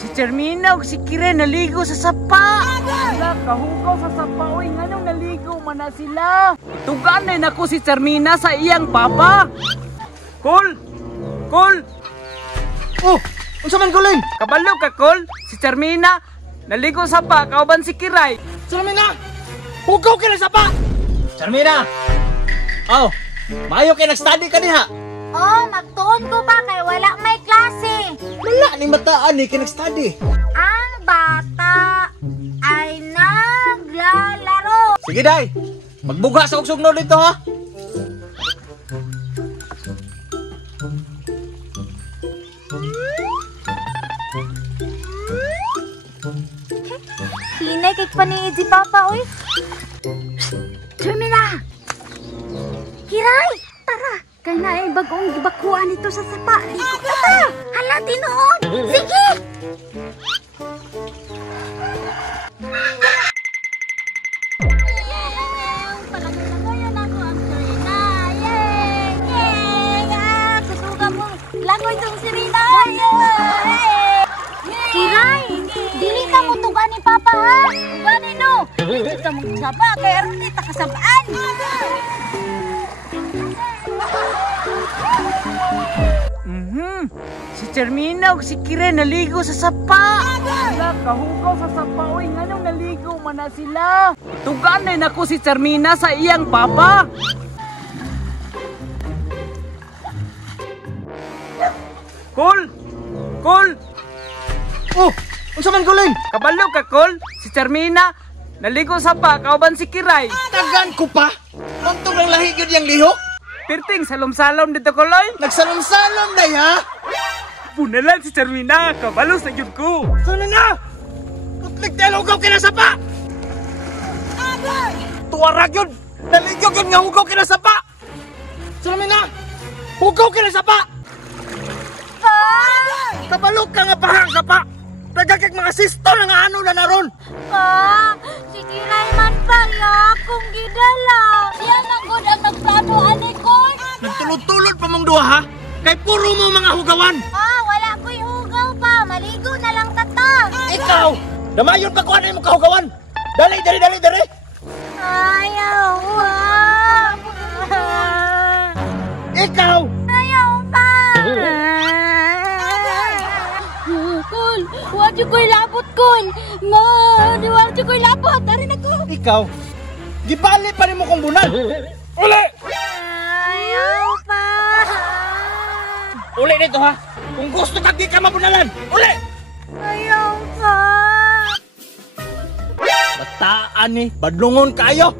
Si Charmina ug si Kira naligo sa sapa. Wala kahugaw sa sapa. Uy, nganong naligo man na sila. Tuganay na ko si Charmina sa iyang papa. Kol! Kol! Oh! Unsa man Kuling? Kabalo ka, Kol? Si Charmina naligo sa sapa. Kauban si Kiray. Charmina! Hugaw ka na sapa! Charmina! Oh! Maayo kay nag-study ka diha. Oh, magtuon ko ba kay wala may klase. Wala ni mataan ni kay nag-study. Ang bata ay naglalaro. Sige day. Magbuga sa ugsugno dito ha. Hinay kay paniid si Papa, oy. Charmina! Kiray! Tara! Kaya na ay bagong gibakuan ito sa sapa. Tara! Hala, tinuod! Sige! Palagoy-lagoyan ako ang Serena. Yay! Yay! Kusuga mo. Lagoy itong Serena. Yay! Kiray! Dili ka mo tuga ni Papa ha? Tuganin no! Dili ka mo sapa kaya aron kita kasabaan. Si Charmina ug si Kira naligo sa sapa. Wala kahugaw sa sapa. Uy, nganong naligo man na sila. Tuganay na ko si Charmina sa iyang papa. Kol! Kol! Oh! Unsa man Kuling? Kabalo ka, Kol? Si Charmina naligo sa sapa. Kauban si Kiray. Tagan ko pa. Untong lang lahi gyud yang lihok. Perting salom-salom dito, Koloy. Nagsalom-salom day ha. Punalan si Charmina. Kabalo sa yun ko. Sana na! Tutlig tayo hugaw ka na sapa! Tuwarag yun! Naligog yun nga hugaw ka na sapa! Sana na! Hugaw ka na sapa! Kabalog ka nga pahang sapa! Nagagag mga sisto na nga ano na naron! Si Kiray man pala akong gidala. Siya man gud ang nagplano ani ko. Nagtulod-tulod pa mong duha ha? Kay puro mo mga hugawan! Wala ko'y hugaw pa. Maligo na lang tata. Ikaw! Damayon pa ko ano yung kahugawan! Dali, dali, dali, dali! Ayaw. Ikaw! Ayaw pa. Kul, wadyo ko'y labot, Kul. Wadyo ko'y labot. Dari na ko. Ikaw! Gibali pa rin mo kong bunan! Uli! Ayaw pa. Uli nito ha! Kung gusto ka di ka mabunalan! Uli! Ayaw pa. Bataan ni, badlungon kayo!